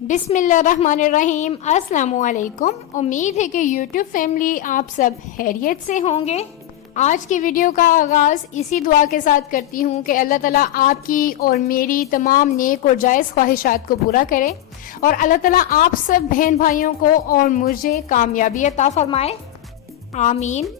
बिस्मिल्लाहिर्रहमानिर्रहीम। अस्सलामुअलैकुम। उम्मीद है कि यूट्यूब फैमिली आप सब खैरियत से होंगे। आज की वीडियो का आगाज़ इसी दुआ के साथ करती हूँ कि अल्लाह ताला आपकी और मेरी तमाम नेक और जायज़ ख्वाहिशात को पूरा करे और अल्लाह ताला आप सब बहन भाइयों को और मुझे कामयाबी अता फरमाए, आमीन।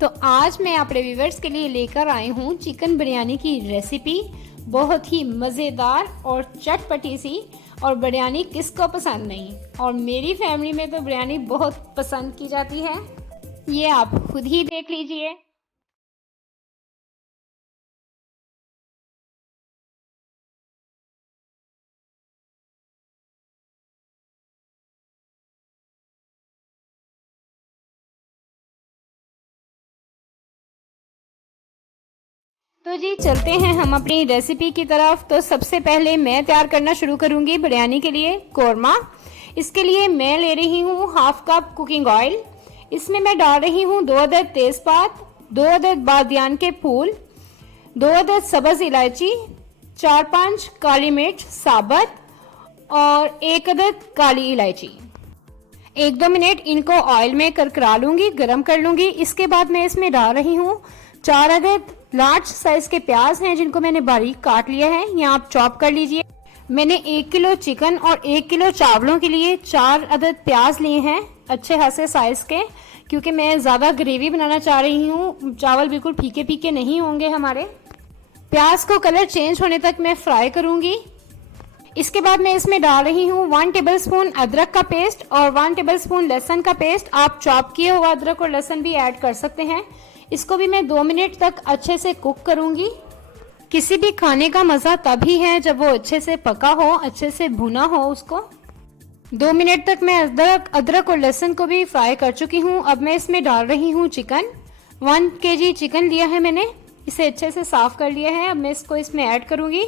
तो आज मैं अपने व्यूवर्स के लिए लेकर आई हूँ चिकन बिरयानी की रेसिपी। बहुत ही मज़ेदार और चटपटी सी। और बिरयानी किसको पसंद नहीं, और मेरी फैमिली में तो बिरयानी बहुत पसंद की जाती है। ये आप खुद ही देख लीजिए। तो जी चलते हैं हम अपनी रेसिपी की तरफ। तो सबसे पहले मैं तैयार करना शुरू करूंगी बिरयानी के लिए कोरमा। इसके लिए मैं ले रही हूँ हाफ कप कुकिंग ऑयल। इसमें मैं डाल रही हूँ 2 अदद तेज़पात, 2 अदद बादियान के फूल, 2 अदद सब्ज़ इलायची, 4-5 काली मिर्च साबुत और 1 अदद काली इलायची। 1-2 मिनट इनको ऑयल में करकरा लूंगी, गरम कर लूंगी। इसके बाद मैं इसमें डाल रही हूँ 4 अदद लार्ज साइज के प्याज हैं जिनको मैंने बारीक काट लिया है, यहाँ आप चॉप कर लीजिए। मैंने 1 किलो चिकन और 1 किलो चावलों के लिए 4 अदद प्याज लिए हैं अच्छे खासे साइज के, क्योंकि मैं ज़्यादा ग्रेवी बनाना चाह रही हूँ। चावल बिल्कुल फीके फीके नहीं होंगे हमारे। प्याज को कलर चेंज होने तक मैं फ्राई करूँगी। इसके बाद मैं इसमें डाल रही हूँ 1 टेबलस्पून अदरक का पेस्ट और 1 टेबलस्पून लहसुन का पेस्ट। आप चॉप किए हुआ अदरक और लहसुन भी ऐड कर सकते हैं। इसको भी मैं 2 मिनट तक अच्छे से कुक करूंगी। किसी भी खाने का मज़ा तभी है जब वो अच्छे से पका हो, अच्छे से भुना हो उसको। 2 मिनट तक मैं अदरक और लहसुन को भी फ्राई कर चुकी हूँ। अब मैं इसमें डाल रही हूँ चिकन। 1 kg चिकन लिया है मैंने, इसे अच्छे से साफ कर लिया है। अब मैं इसको इसमें ऐड करूंगी।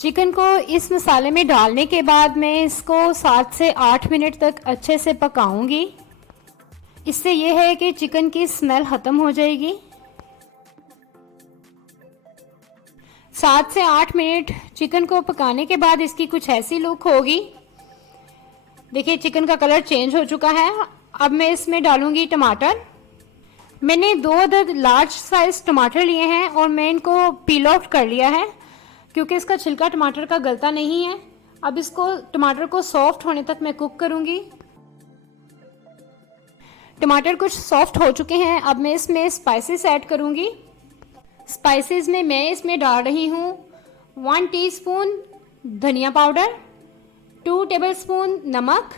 चिकन को इस मसाले में डालने के बाद मैं इसको 7 से 8 मिनट तक अच्छे से पकाऊंगी। इससे यह है कि चिकन की स्मेल खत्म हो जाएगी। 7 से 8 मिनट चिकन को पकाने के बाद इसकी कुछ ऐसी लुक होगी। देखिए चिकन का कलर चेंज हो चुका है। अब मैं इसमें डालूंगी टमाटर। मैंने 2 अदद लार्ज साइज टमाटर लिए हैं और मैं इनको पील ऑफ कर लिया है, क्योंकि इसका छिलका टमाटर का गलता नहीं है। अब इसको टमाटर को सॉफ्ट होने तक मैं कुक करूंगी। टमाटर कुछ सॉफ्ट हो चुके हैं। अब मैं इसमें स्पाइसेस ऐड करूंगी। स्पाइसेस में मैं इसमें डाल रही हूँ 1 टीस्पून धनिया पाउडर, 2 टेबलस्पून नमक,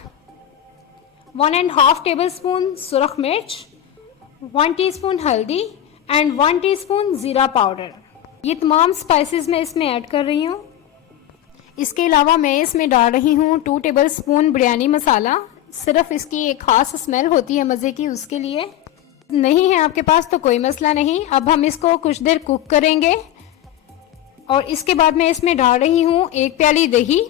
1.5 टेबलस्पून सुरख मिर्च, 1 टीस्पून हल्दी एंड 1 टीस्पून ज़ीरा पाउडर। ये तमाम स्पाइसेस मैं इसमें ऐड कर रही हूँ। इसके अलावा मैं इसमें डाल रही हूँ 2 टेबलस्पून बिरयानी मसाला। सिर्फ इसकी एक खास स्मेल होती है मज़े की, उसके लिए। नहीं है आपके पास तो कोई मसला नहीं। अब हम इसको कुछ देर कुक करेंगे और इसके बाद मैं इसमें डाल रही हूँ 1 प्याली दही।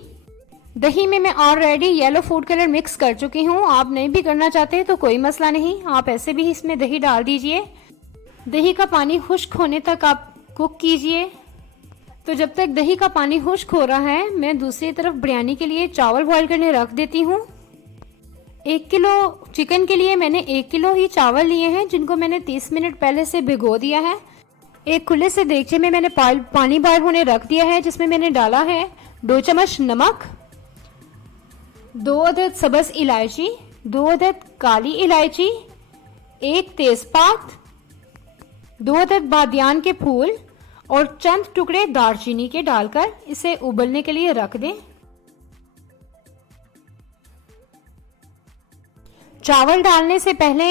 दही में मैं already yellow food colour mix कर चुकी हूँ। आप नहीं भी करना चाहते तो कोई मसला नहीं, आप ऐसे भी इसमें दही डाल दीजिए। दही का पानी खुश्क होने तक आप कुक कीजिए। तो जब तक दही का पानी खुश्क हो रहा है, मैं दूसरी तरफ बिरयानी के लिए चावल बॉईल करने रख देती हूँ। 1 किलो चिकन के लिए मैंने 1 किलो ही चावल लिए हैं, जिनको मैंने 30 मिनट पहले से भिगो दिया है। एक खुले से देगचे में मैंने पानी बॉयल होने रख दिया है, जिसमें मैंने डाला है 2 चम्मच नमक, 2 अदद सब्ज़ इलायची, 2 अदद काली इलायची, 1 तेज़पात, 2 अदद बादियान के फूल और चंद टुकड़े दालचीनी के डालकर इसे उबलने के लिए रख दें। चावल डालने से पहले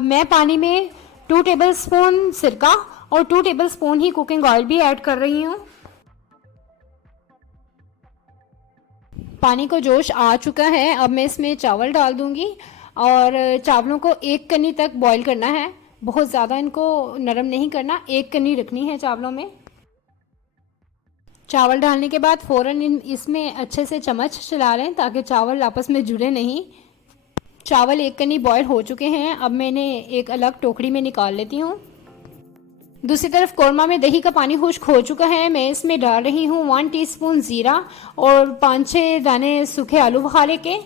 मैं पानी में 2 टेबलस्पून सिरका और 2 टेबलस्पून ही कुकिंग ऑयल भी ऐड कर रही हूँ। पानी को जोश आ चुका है। अब मैं इसमें चावल डाल दूंगी और चावलों को 1 कनी तक बॉईल करना है। बहुत ज़्यादा इनको नरम नहीं करना, 1 कनी रखनी है चावलों में। चावल डालने के बाद फ़ौरन इसमें अच्छे से चम्मच चला लें ताकि चावल आपस में जुड़े नहीं। चावल 1 कनी बॉयल हो चुके हैं। अब मैंने एक अलग टोकरी में निकाल लेती हूँ। दूसरी तरफ कौरमा में दही का पानी खुश्क हो चुका है। मैं इसमें डाल रही हूँ 1 टीस्पून ज़ीरा और 5-6 दाने सूखे आलू बुखारे के।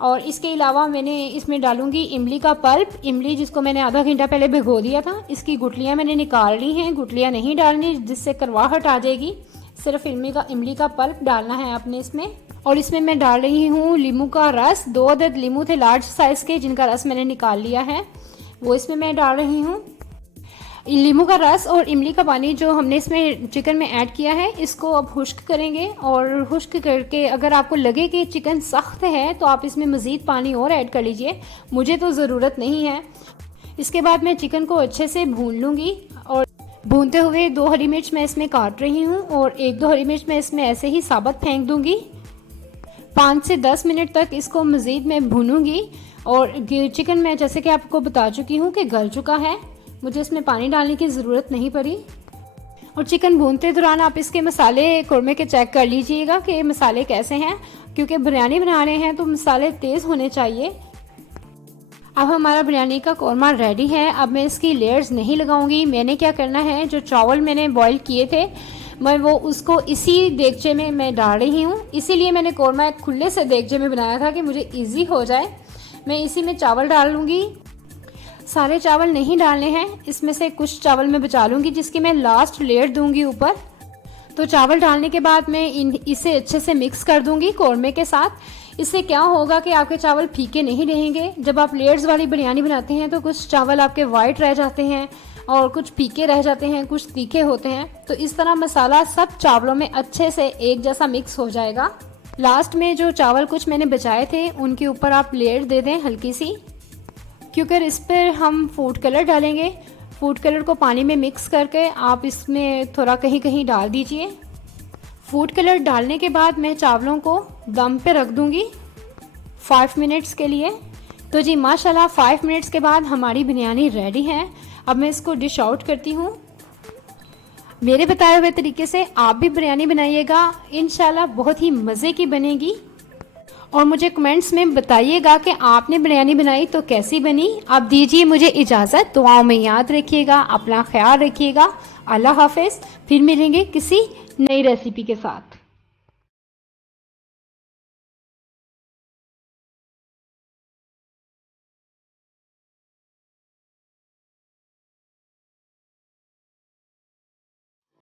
और इसके अलावा मैंने इसमें डालूंगी इमली का पल्प, इमली जिसको मैंने आधा घंटा पहले भिगो दिया था। इसकी गुठलियाँ मैंने निकाल ली हैं, गुठलियाँ नहीं डालनी जिससे करवाहट आ जाएगी। सिर्फ इमली का पल्प डालना है आपने इसमें। और इसमें मैं डाल रही हूँ लीमू का रस। 2 अदद लीमू थे लार्ज साइज़ के जिनका रस मैंने निकाल लिया है, वो इसमें मैं डाल रही हूँ। लीमू का रस और इमली का पानी जो हमने इसमें चिकन में ऐड किया है, इसको अब खुश्क करेंगे। और खुश्क करके अगर आपको लगे कि चिकन सख्त है तो आप इसमें मज़ीद पानी और ऐड कर लीजिए, मुझे तो ज़रूरत नहीं है। इसके बाद मैं चिकन को अच्छे से भून लूँगी। और भूनते हुए 2 हरी मिर्च मैं इसमें काट रही हूँ और 1-2 हरी मिर्च मैं इसमें ऐसे ही साबुत फेंक दूँगी। 5 से 10 मिनट तक इसको मज़ीद मैं भूनूँगी। और चिकन मैं जैसे कि आपको बता चुकी हूँ कि गल चुका है, मुझे इसमें पानी डालने की ज़रूरत नहीं पड़ी। और चिकन भूनते दौरान आप इसके मसाले कौरमे के चेक कर लीजिएगा कि मसाले कैसे हैं, क्योंकि बिरयानी बना रहे हैं तो मसाले तेज़ होने चाहिए। अब हमारा बिरयानी का कौरमा रेडी है। अब मैं इसकी लेयर्स नहीं लगाऊंगी। मैंने क्या करना है, जो चावल मैंने बॉईल किए थे मैं वो उसको इसी देगचे में मैं डाल रही हूँ। इसीलिए मैंने कौरमा एक खुले से देगचे में बनाया था कि मुझे ईजी हो जाए। मैं इसी में चावल डाल लूँगी। सारे चावल नहीं डालने हैं, इसमें से कुछ चावल मैं बचा लूँगी जिसकी मैं लास्ट लेयर दूंगी ऊपर। तो चावल डालने के बाद मैं इसे अच्छे से मिक्स कर दूंगी कौरमे के साथ। इससे क्या होगा कि आपके चावल फीके नहीं रहेंगे। जब आप लेयर्स वाली बिरयानी बनाते हैं तो कुछ चावल आपके वाइट रह जाते हैं और कुछ फीके रह जाते हैं, कुछ तीखे होते हैं। तो इस तरह मसाला सब चावलों में अच्छे से एक जैसा मिक्स हो जाएगा। लास्ट में जो चावल कुछ मैंने बचाए थे उनके ऊपर आप लेयर दे दें हल्की सी, क्योंकि इस पर हम फूड कलर डालेंगे। फूड कलर को पानी में मिक्स करके आप इसमें थोड़ा कहीं कहीं डाल दीजिए। फूड कलर डालने के बाद मैं चावलों को दम पे रख दूंगी 5 मिनट्स के लिए। तो जी माशाल्लाह 5 मिनट्स के बाद हमारी बिरयानी रेडी है। अब मैं इसको डिश आउट करती हूँ। मेरे बताए हुए तरीके से आप भी बिरयानी बनाइएगा, इंशाल्लाह बहुत ही मज़े की बनेगी। और मुझे कमेंट्स में बताइएगा कि आपने बिरयानी बनाई तो कैसी बनी। आप दीजिए मुझे इजाज़त, दुआओं में याद रखिएगा, अपना ख्याल रखिएगा। अल्लाह हाफ़िज़। फिर मिलेंगे किसी नई रेसिपी के साथ।